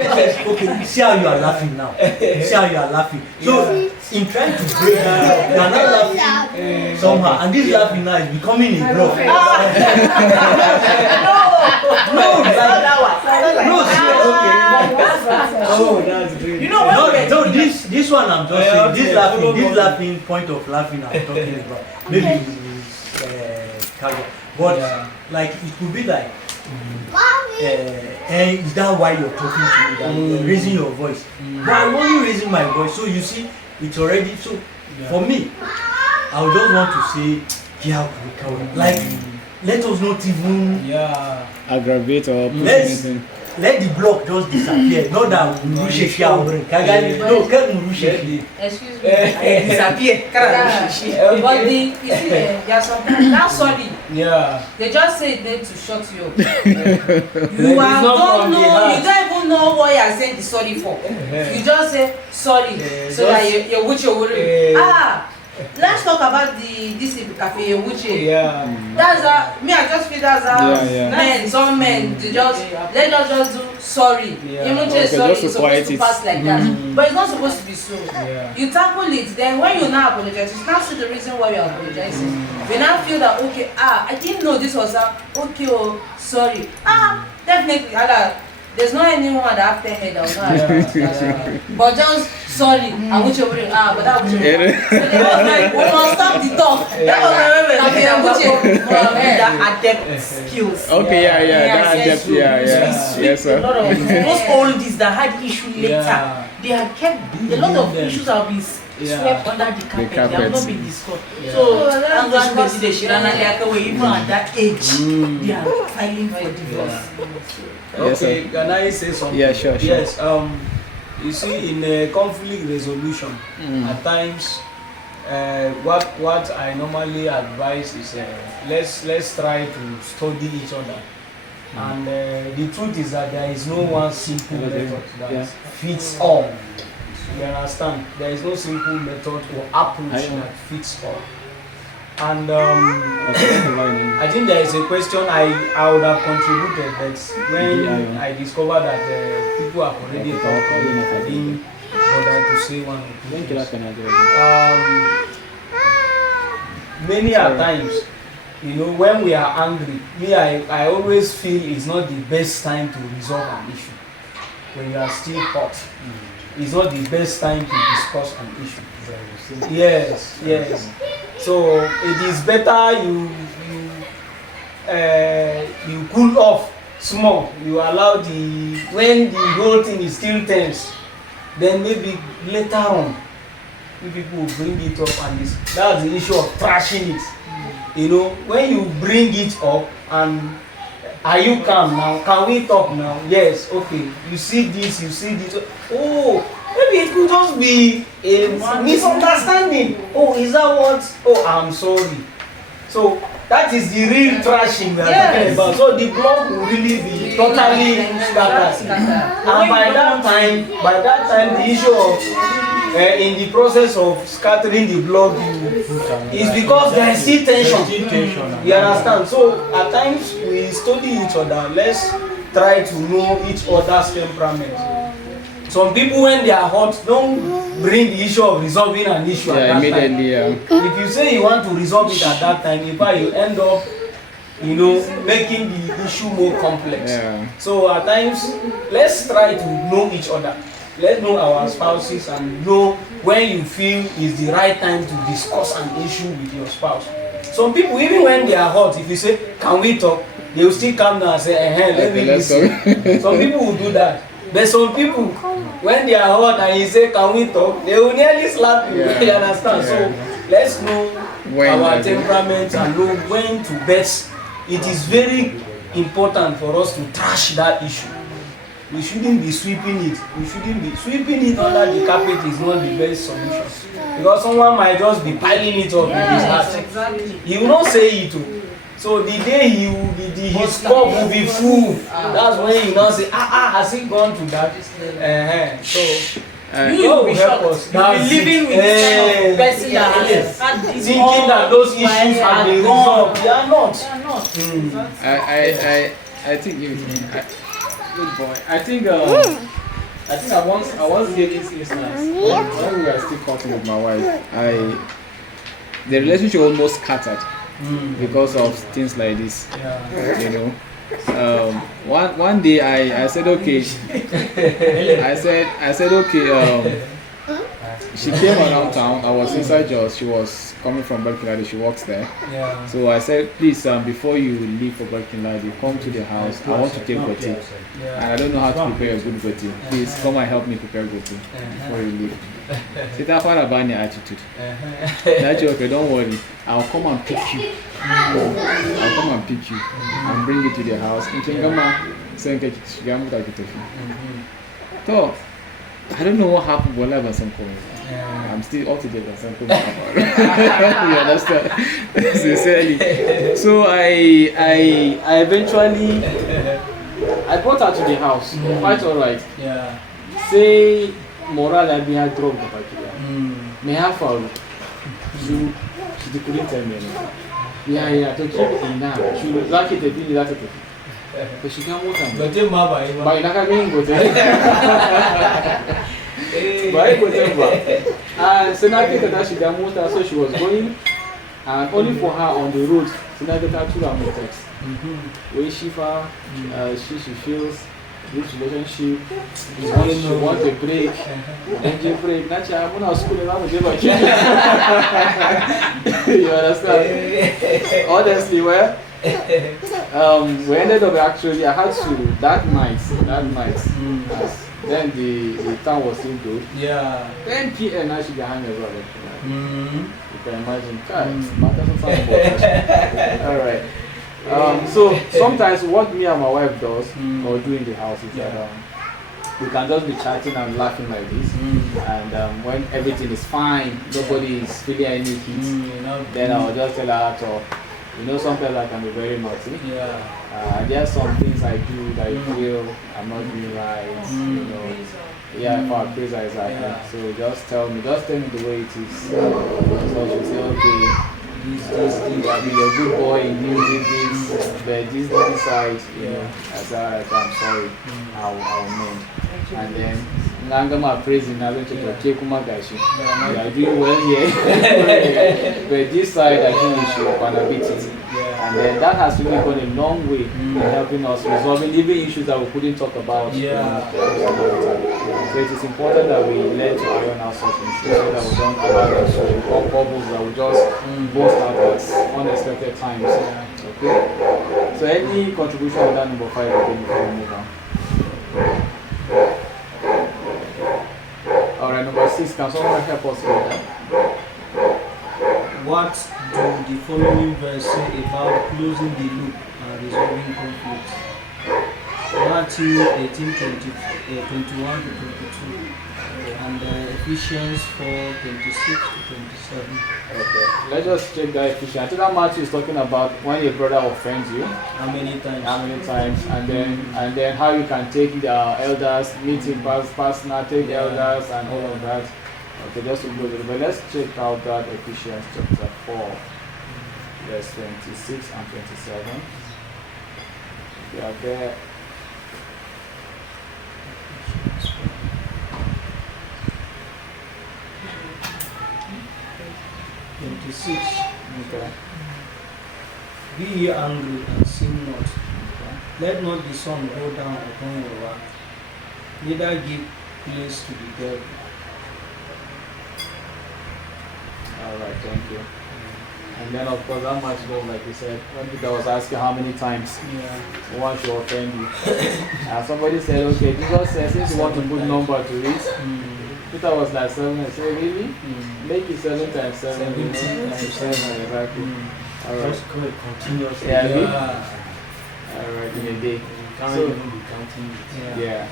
Okay, see how you are laughing now. See how you are laughing. So, in trying to break you are not laughing somehow, and this laughing now is becoming a bluff. No, that's great. You know what? No, this one I'm just saying. This laughing point of laughing I'm talking about. Maybe casual, but like it could be like. Is that why you're talking to me? That you're raising your voice. But I'm only raising my voice. So you see, it's already so. For me, I would just want to say, yeah, like let us not even aggravate or let the block just disappear. Not that excuse me. Disappear. But you see, there's something that's sorry. They just say it meant to shut you up. You don't even know what you are saying the sorry for. You just say sorry so that you're with your worry. Let's talk about this cafe which that's me. I just feel that's how men, some men, they just do sorry. Even just sorry, it's supposed to pass like that, but it's not supposed to be so. You tackle it, then when you now apologize, you now see the reason why you're apologizing. You now feel that okay, I didn't know this was okay, oh sorry. Definitely, there's not anyone that have 10 head that will not but just sorry, I wish you wouldn't. But that was so they was like, we must stop the talk. That was that adept skills. Okay, that adept, yes, sir. A lot of those oldies that had issue later, they had kept a lot of issues have been swept under the carpet. They have not been discussed. So I'm just going to the Shirana even at that age, they are filing for divorce. Okay, can I say something? Yeah, sure. Yes, you see, in conflict resolution, at times, what I normally advise is let's try to study each other. And the truth is that there is no one simple method that fits all. You understand? There is no simple method or approach that fits all. And I think there is a question I would have contributed, but when I discovered that people have already talked, I didn't bother to say one or two. Many a times, you know, when we are angry, I always feel it's not the best time to resolve an issue. When you are still hot, it's not the best time to discuss an issue. Yes. So it is better you cool off small. You allow when the whole thing is still tense, then maybe later on, people will bring it up, and that's the issue of trashing it. You know, when you bring it up and are you calm now? Can we talk now? Yes, okay. You see this. Oh, maybe it could just be a misunderstanding. Oh, is that what? Oh, I'm sorry. So that is the real trashing we are talking about. So the block will really be totally scattered. And by that time, the issue of in the process of scattering the block is because there is still tension. You understand? So at times we study each other. Let's try to know each other's temperament. Some people, when they are hot, don't bring the issue of resolving an issue at that time. If you say you want to resolve it at that time, in fact, you end up, making the issue more complex. So at times, let's try to know each other. Let's know our spouses and know when you feel is the right time to discuss an issue with your spouse. Some people, even when they are hot, if you say, can we talk? They will still come down and say, let me listen. Some people will do that. But some people, when they are hot and you say, can we talk? They will nearly slap you. You understand? So let's know our temperament and know when to bet. It is very important for us to trash that issue. We shouldn't be sweeping it. Sweeping it under the carpet is not the best solution. Because someone might just be piling it up in his heart. Exactly. He will not say it. So the day his cup will be full, that's when you now say, has he gone to that? So you will be shocked. You'll be living with this kind of person that has had this thinking that those issues have been resolved. They are not. I think good boy. I think I think I once gave this instance when we were still talking with my wife. The relationship almost scattered because of things like this. Yeah. You know. One day I said okay. I said okay. She came around town. I was inside Jos. She was coming from Birkenhead. She works there. Yeah. So I said, please, before you leave for Birkenhead, you come to the house. I want to take goti, and I don't know how to prepare a good goti. Please come and help me prepare goti before you leave. Sit down for a attitude. That's okay. Don't worry. I'll come and pick you. I'll come and pick you and bring you to the house. So I don't know what happened, but I was some I'm still altogether something. You understand? Sincerely. So I eventually I brought her to the house. Quite alright. Yeah. Say moral I be had drunk about me have found she couldn't tell me anything. Yeah, to keep in now. She was like it didn't that. But she can't walk on. But you mama, by not going go and so now that she got motor, so she was going and only for her on the road, so now get her to her motors. Where she she feels this relationship is when she wants a break, engine break, naturally I'm not school and I'm going you understand? Honestly, well, we ended up actually, I had to, that night, then the town was still good. Yeah. 10 p.m. I should be hanging as well. You can imagine. Alright. So sometimes what me and my wife does or do in the house is that we can just be chatting and laughing like this. And when everything is fine, nobody is feeling any heat, then I'll just tell her to, sometimes I can be very naughty. Yeah. There are some things I do that I feel I'm not doing right, Yeah, for a praise exactly. So just tell me the way it is. So she'll say, okay, I'll be a good boy in music, but this side, I said, alright, I'm sorry, I'll mend. And then I'm praising, I went to the Kekumagashi. I do well here, but this side I think we should panabit it. And then that has really gone a long way in helping us resolving even issues that we couldn't talk about. So it is important that we learn to iron out such issues so that we don't allow them to become bubbles that will just burst out at unexpected times. Okay? So any contribution on that number 5 again before we move on? Alright, number 6, can someone help us with that? What do the following verse say about closing the loop and resolving conflicts? Matthew 18:21 to 22 and Ephesians 4:26 to 27. Okay, let's just check that Ephesians. I think that Matthew is talking about when your brother offends you. How many times? And then how you can take the elders, meeting personal, take elders and all of that. Okay, just to go through, but let's check out that Ephesians chapter 4, verse 26 and 27. We are there. Okay. Be ye angry and sin not. Let not the sun go down upon your wrath, neither give place to the devil. Alright, thank you. And then of course that much goes like you said, when Peter was asking how many times one should offend you. And somebody said, okay, Jesus says since you want to put number to it, Peter was like 7 and said, really? Make it 7 times 7. 7 times 7, exactly. Alright. Just go continuously. Alright, in a day. You can't even be counting it. Yeah.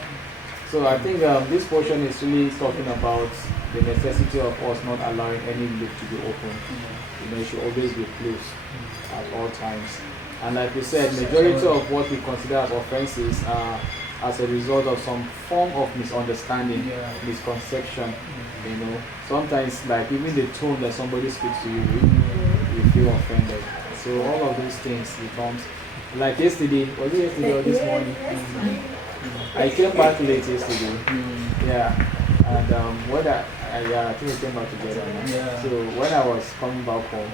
So I think this portion is really talking about the necessity of us not allowing any loop to be open. It should always be closed at all times. And like we said, majority of what we consider as offenses are as a result of some form of misunderstanding, misconception. Sometimes like even the tone that somebody speaks to you with, you feel offended. So all of those things becomes like yesterday. Was it yesterday or this morning? I came back late yesterday. Yeah. And I think we came back together. Yeah. So when I was coming back home,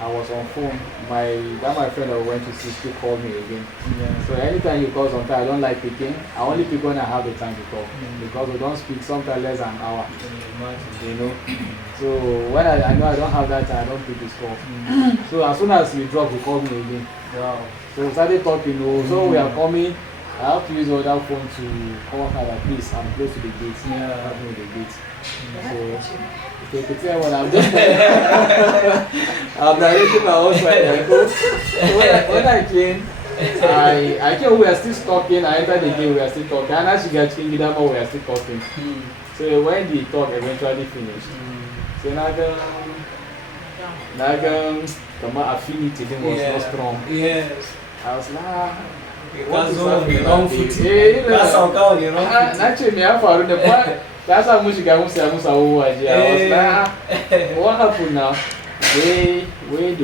I was on phone. My friend I went to see still called me again. Yeah. So anytime he calls on time, I don't like picking. I only pick when I have the time to call because we don't speak sometimes less than an hour. You know. So when I know I don't have that time, I don't pick his call. So as soon as we drop, he called me again. Wow. So we started talking. So we are coming. I have to use the other phone to call her like, please, I'm close to the gate. Yeah. Help me with the gate. So, okay, to tell what I'm just I'm narrating my own side. So when I came, I came, we are still talking. I entered the gate, we are still talking. And as you get in, we are still talking. So when the talk eventually finished, so now affinity then was not strong. Yes. I was like, What is happening? Wrong footing. That's how come you're wrong footing. Naturally, me have found the part. That's how much you can say. I was like, what happened now? The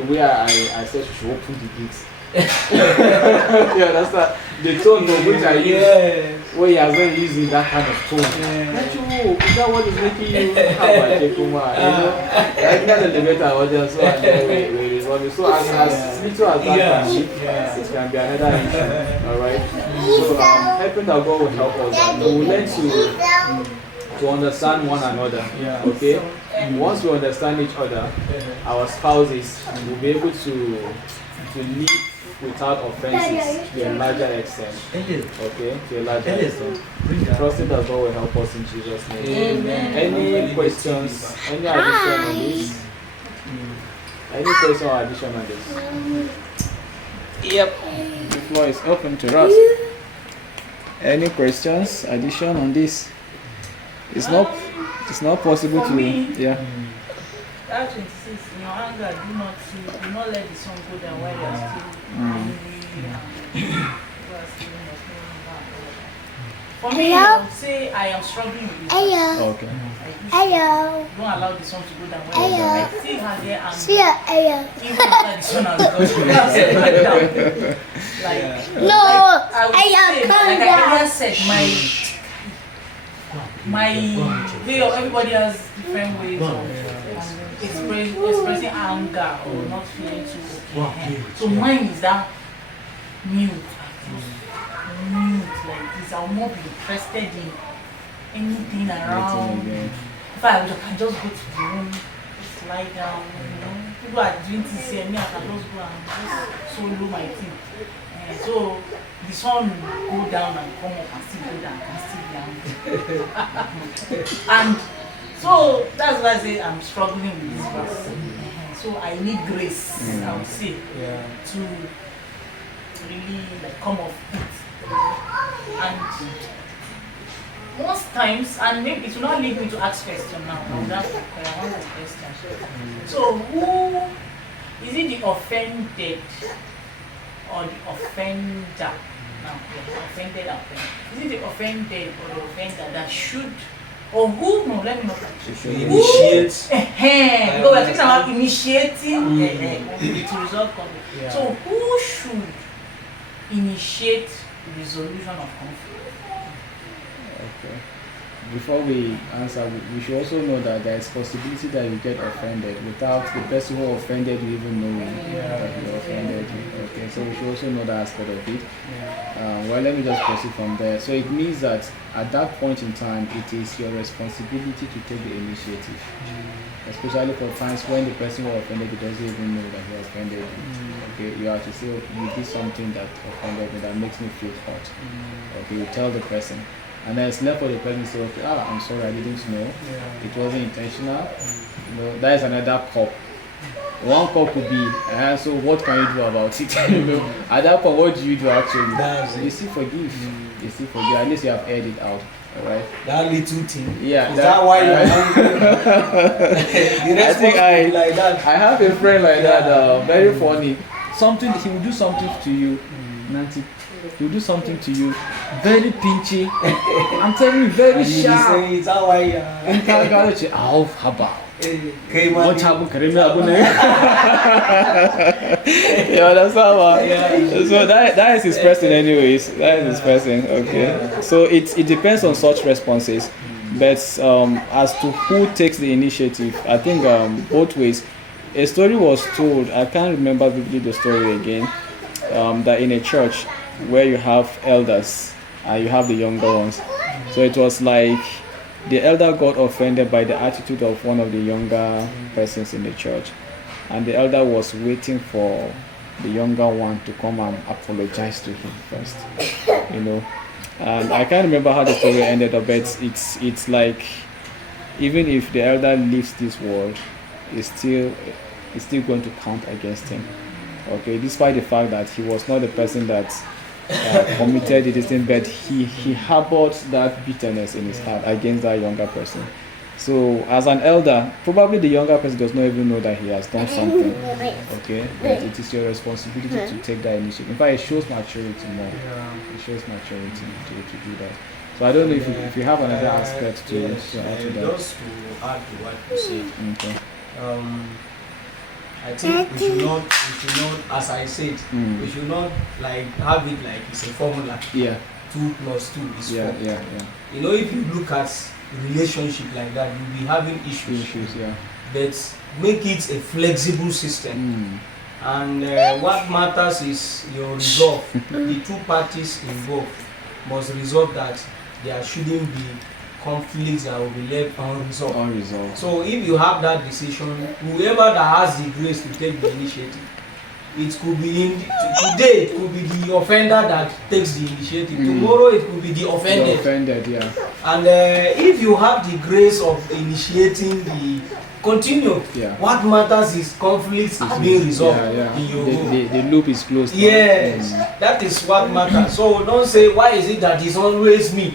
way I said she should open the gates. Yeah, that's that. The tone of which I use. Where he has been using that kind of tone. Is that what is making you have a Jekuma? You know, I got the better audience, so I know we resolve it. So as little as that can be, it can be another issue. Alright? So helping that God will help us. And we will learn to understand one another. Okay? Once we understand each other, our spouses will be able to live without offenses to a larger extent. Okay, to a larger extent. Trusting that God will help us in Jesus' name. Any questions? Any addition on this? Any question or addition on this? Yep. The floor is open to us. Any questions? Addition on this? It's not possible to. Yeah. That 26, in your anger, do not let the sun go down while you are still angry and you are still for me, I would say I am struggling with this. Okay. Don't allow the sun to go down while you are still have their anger. Even after the sun has gone down. Like I earlier said, my way of everybody has different ways of expressing anger or not feeling too okay. So mine is that mute like this. I will not be interested in anything around. If I can just go to the room, just lie down, you know. People are doing this here, me I can just go and just solo my thing. So the sun will go down and come up and still go down and still be angry. And so that's why I say I'm struggling with this verse. So I need grace, I would say, to really like come off it. And most times, and maybe it will not lead me to ask question now. That's one of the questions. So who is it, the offended or the offender? Now, offended, is it the offended or the offender that should? Or who? No, let me not initiate. Because we're talking about initiating to resolve conflict. So who should initiate resolution of conflict? Okay. Before we answer, we should also know that there is possibility that you get offended without the person who offended you even knowing that you offended you. Okay, so we should also know that aspect of it. Well, let me just proceed from there. So it means that at that point in time, it is your responsibility to take the initiative. Especially for times when the person who offended you doesn't even know that he offended you. Okay, you have to say, you did something that offended me, that makes me feel hurt. Okay, you tell the person. And then it's left for the person to say, okay, I'm sorry, I didn't know. It wasn't intentional. You know, that is another cop. One cop could be, so what can you do about it? You know, at that point, what do you do actually? You still forgive. You still forgive. At least you have aired it out. Alright. That little thing. Yeah. Is that why you're angry? I think like that. I have a friend like that, very funny. He will do something to you, Nancy. He will do something to you, very pinchy. I'm telling you, very sharp. Is that why Haba. What happened? You understand what? Yeah. So that is his person anyways. That is his person. Okay. Yeah. So it depends on such responses. But as to who takes the initiative, I think both ways. A story was told, I can't remember vividly the story again, that in a church where you have elders and you have the younger ones. So it was like the elder got offended by the attitude of one of the younger persons in the church, and the elder was waiting for the younger one to come and apologize to him first, you know. And I can't remember how the story ended up, but it's like even if the elder leaves this world, it's still going to count against him. Okay, despite the fact that he was not the person that committed this thing, but he harbored that bitterness in his heart against that younger person. So as an elder, probably the younger person does not even know that he has done something. Okay, but it is your responsibility to take that initiative. In fact, it shows maturity more. Yeah. It shows maturity to do that. So I don't know if you have another aspect to add to that. Just to add to what you said. Okay. I think we should not, as I said, we should not like have it like it's a formula. Yeah. 2 + 2 is 4. Yeah. You know, if you look at relationship like that, you'll be having issues. Yeah. But make it a flexible system. And what matters is your resolve. The 2 parties involved must resolve that there shouldn't be conflicts that will be left unresolved. So if you have that decision, whoever that has the grace to take the initiative, it could be today it could be the offender that takes the initiative. Tomorrow it could be the offended. The offended, yeah. And if you have the grace of initiating the continue. Yeah. What matters is conflicts being resolved in your home. The loop is closed. Yes, that is what matters. So don't say why is it that it's always me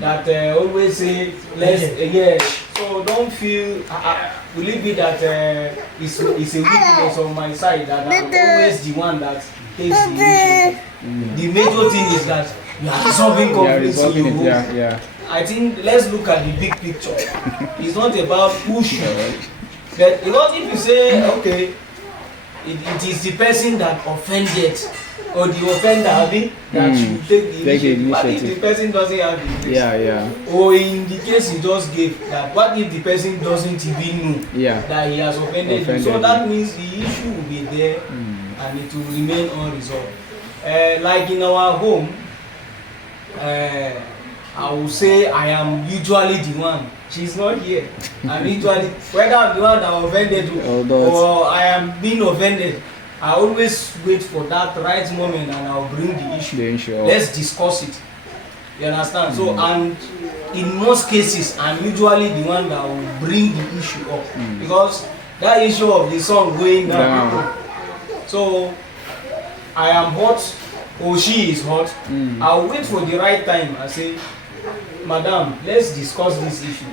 that always say let's yes. So don't feel will it be that it's a weakness on my side that I'm always the one that takes the initiative. The major thing is that you are resolving conflicts in your home. Yeah. I think let's look at the big picture. It's not about pushing. But you know, if you say, okay, it is the person that offended or the offender that should take the initiative. What if the person doesn't have the grace? Yeah. Or in the case you just gave, that what if the person doesn't even know that he has offended you? So that means the issue will be there and it will remain unresolved. Like in our home, I will say I am usually the one. She's not here. I'm usually, whether I'm the one that offended you or I am being offended, I always wait for that right moment and I'll bring the issue. Let's discuss it. You understand? So, and in most cases, I'm usually the one that will bring the issue up because that issue of the sun going down. So, I am hot or she is hot. I'll wait for the right time and say, Madam, let's discuss this issue.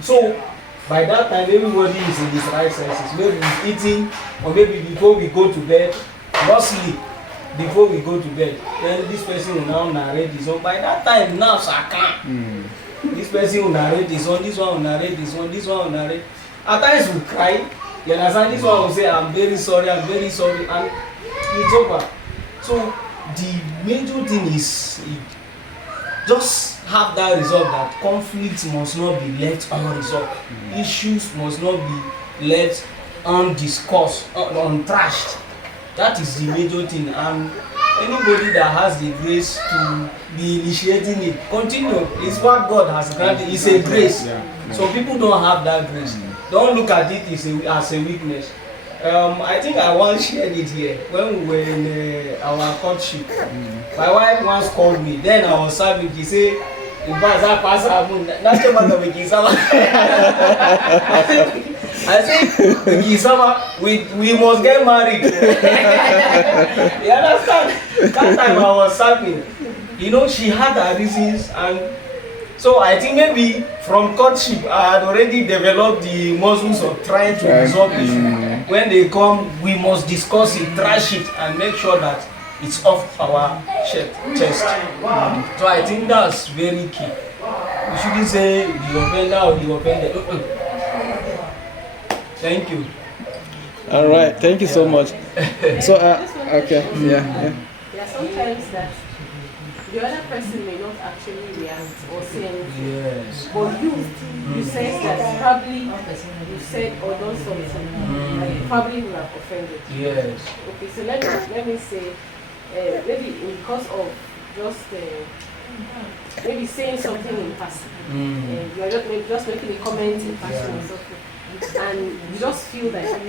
So by that time everybody is in his right senses. Maybe he's eating or maybe before we go to bed, not sleep before we go to bed. Then this person will now narrate his own. By that time nerves are calm. This person will narrate his own, this one will narrate his own, this one will narrate. At times we cry. You understand? This one will say, I'm very sorry, and it's over. So the major thing is just have that resolve that conflicts must not be left unresolved. Issues must not be left undiscussed, untrashed. That is the major thing. And anybody that has the grace to be initiating it, continue. It's what God has granted. It's a grace. So people don't have that grace. Don't look at it as a weakness. I think I once shared it here when we were in our courtship. My wife once called me. Then I was serving. She said, I said, we must get married. You understand? That time I was serving. You know, she had her reasons, and so I think maybe from courtship I had already developed the muscles of trying to resolve issues. When they come, we must discuss it, trash it, and make sure that it's off our chest. So I think that's very key. We shouldn't say the offender or the offended. Thank you. All right, thank you so much. So, okay, yeah. There are sometimes that the other person may not actually react or say anything. Yes. But you sense that probably you said or done something that probably will have offended. Yes. Okay, so let me say, maybe in because of just maybe saying something in passing, you are just making a comment in passing or something, and you just feel that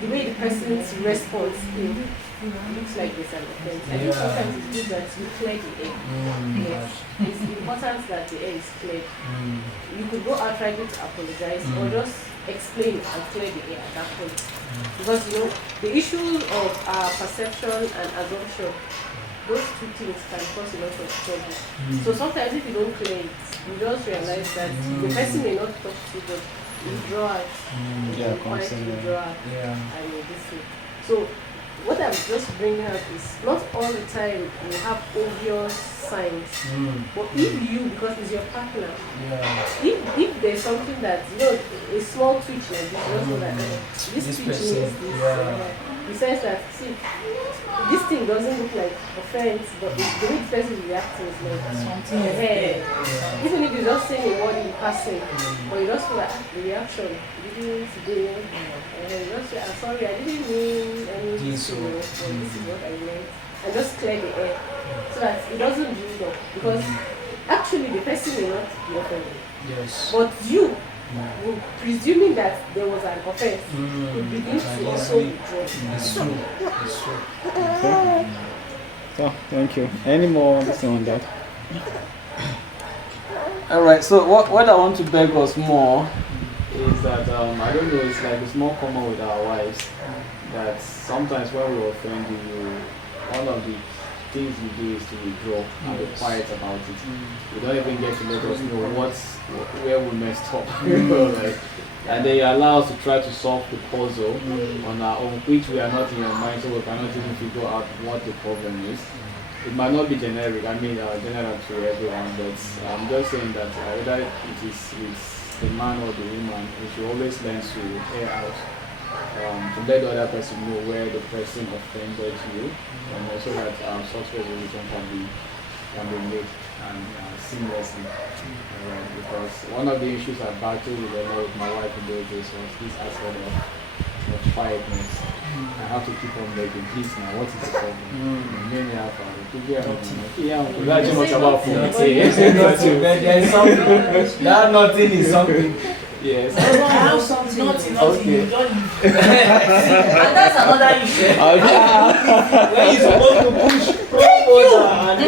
the way the person's response looks like there's an offense. I think sometimes it's good that you clear the air. Yes. It's important that the air is cleared. You could go outright to apologize or just explain and clear the air at that point. Because the issue of perception and assumption, those two things can cause a lot of trouble. So sometimes if you don't clear it, you just realize that the person may not talk to you, but you draw out. Withdraw out. And this way. So what I'm just bringing out is not all the time you have obvious signs, but if you, because it's your partner, if there's something that a small twitch like this, you know that this twitch means this, you sense that this thing doesn't look like offense, but the way the person is reacting is like something. Even if you just say a word in passing, but you just feel like the reaction didn't today. And just say, I'm sorry, I didn't mean anything, or this is what I meant. And just clear the air so that it doesn't build up. Because actually the person may not be offended. Yes. But you, presuming that there was an offense, could begin to also withdraw. It's true. It's true. Okay. So, thank you. Any more on that? All right. So, what I want to beg us more is that I don't know. It's more common with our wives that sometimes when we offend you, one of the things you do is to withdraw and be quiet about it. You don't even get to let us know where we messed up. And they allow us to try to solve the puzzle on our own, which we are not in your mind, so we cannot even figure out what the problem is. It might not be generic, general to everyone, but I'm just saying that whether it is with the man or the woman, we should always learn to air out, to let the other person know where the person offended you, and also that such resolution can be made and seamlessly. Because one of the issues I battled with my wife in those days was this aspect of quietness. I have to keep on begging, please now, what is the problem? That's much about food. There is something. That nothing is something. Yes. I have something. Nothing. You don't leave. And that's another issue. When you're supposed to push further and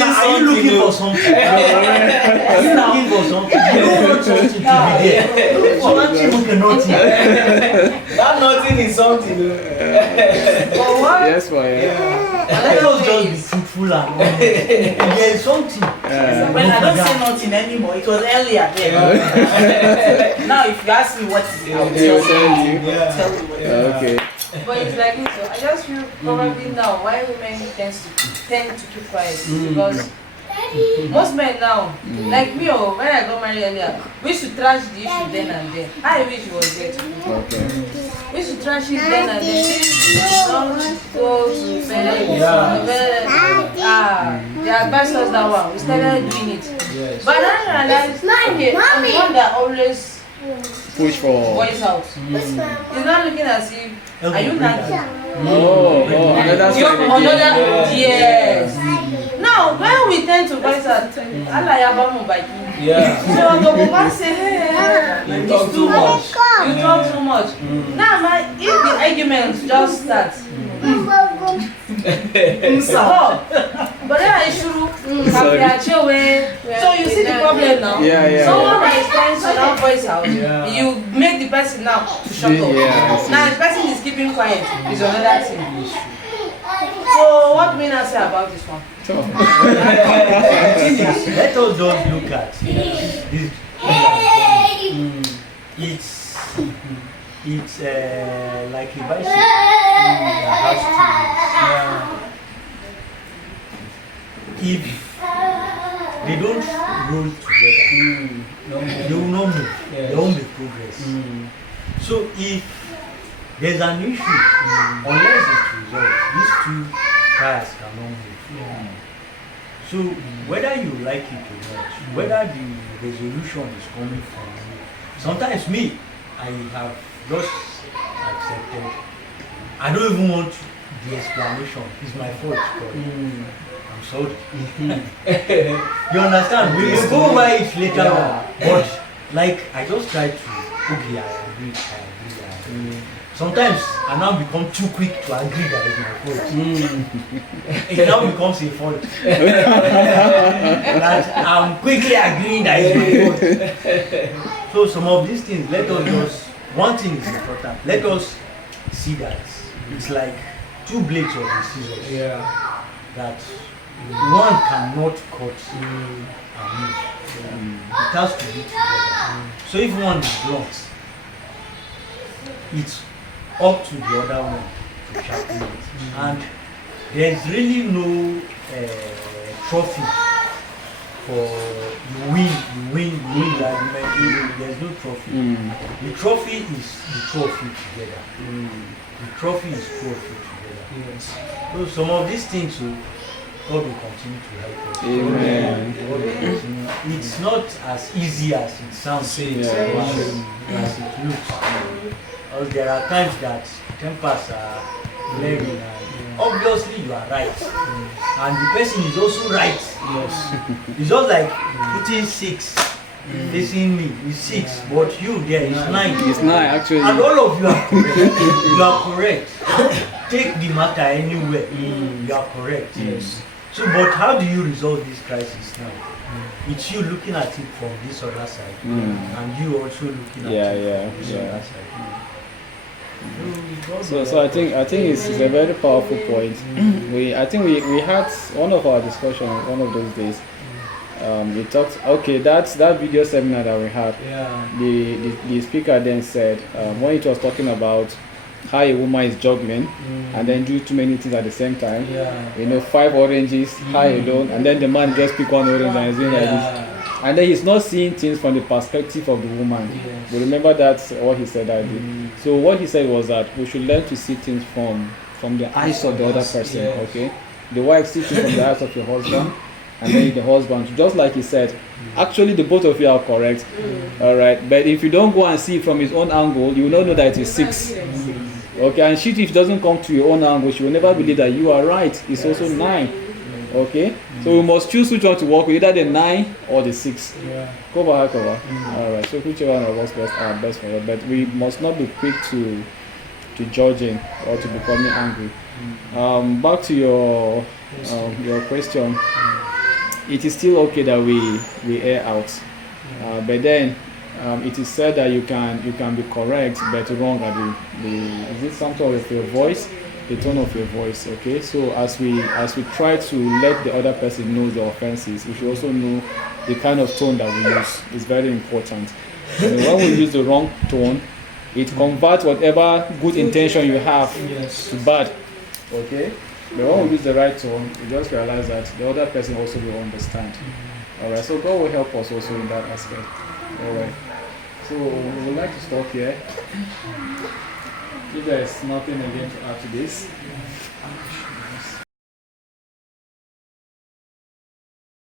Are you looking for something? Are you looking for something? You don't want something to be there. So aren't you looking nothing? that nothing is something. Yes, Let us just be truthful and there is something. When I don't say nothing anymore, it was earlier there. Now if you ask me what is it, I'll tell you. Tell you what it is. Okay. But it's like this, I just feel probably now why women tend to keep quiet is because most men now, like me when I got married earlier, we used to trash the issue then and there. I wish it was there. Okay. We used to trash it then and then. Don't go to bed. They advised us that one. We started doing it. Yes. But then I realized, okay, I'm the one that always Push for voice out. It's not looking as if are you nagging? another side. Yes. Now when we tend to voice out, Allah yabamu baki. Yeah. So the woman say, hey, You talk too much. You talk too much. Now if the arguments just start. But then I should so you see the problem now. Someone that is trying to now voice out, you make the person now to shut up. Now the person is keeping quiet is another thing. So what do we now say about this one? Let us just look at this. It's like a bicycle that has if they don't roll together, they will not move. Yes. There won't be progress. So if there's an issue, unless it's resolved, these two tires cannot move. So whether you like it or not, whether the resolution is coming from you, sometimes me, I have just accepted. I don't even want the explanation. It's my fault. I'm sorry. You understand? We will go over it later on. But like I just try to, okay, I agree. Sometimes I now become too quick to agree that it's my fault. It now becomes a fault. That I'm quickly agreeing that it's my fault. So some of these things, let us just, one thing is important. Let us see that it's like two blades of the scissors. Yeah. That one cannot cut and move. It has to be together. So if one is blunt, it's up to the other one to sharpen it. And there's really no trophy for you win the argument. There's no trophy. The trophy is the trophy together. The trophy is trophy together. Yes. So some of these things, God will continue to help us. Amen. God will continue. It's not as easy as it sounds, as it looks. Because there are times that tempers are blaring and obviously you are right. And the person is also right. Yes. It's just like putting 6 facing me. It's 6, but you there is 9. It's not actually. And all of you are correct. You are correct. Take the matter anywhere. You are correct. Yes. So, but how do you resolve this crisis now? It's you looking at it from this other side, and you also looking at it from this other side. So I think it's a very powerful point. I think we had one of our discussion one of those days. We talked. Okay, that's that video seminar that we had. The speaker then said when it was talking about how a woman is juggling and then do too many things at the same time. 5 oranges, high alone, and then the man just pick one orange and is doing like this. And then he's not seeing things from the perspective of the woman. But remember that's what he said that day. So what he said was that we should learn to see things from the eyes of the other person. Okay, the wife sees things from the eyes of your husband, and then the husband, just like he said, actually the both of you are correct. All right, but if you don't go and see it from his own angle, you will not know that it is 6. Okay, and if it doesn't come to your own angle, she will never believe that you are right. It's also 9. Okay, so we must choose which one to work with, either the 9 or the 6. Cover. All right, so whichever one of us best for us. But we must not be quick to judging or to becoming angry. Back to your question. It is still okay that we air out, but then it is said that you can be correct but wrong at the is it something of your voice, the tone of your voice. Okay, so as we try to let the other person know the offenses, we should also know the kind of tone that we use. It's very important. When we use the wrong tone, it converts whatever good intention you have to bad. Okay, but when we use the right tone, we just realize that the other person also will understand. All right, so God will help us also in that aspect. All right, so we would like to stop here. If there is nothing again to add to this.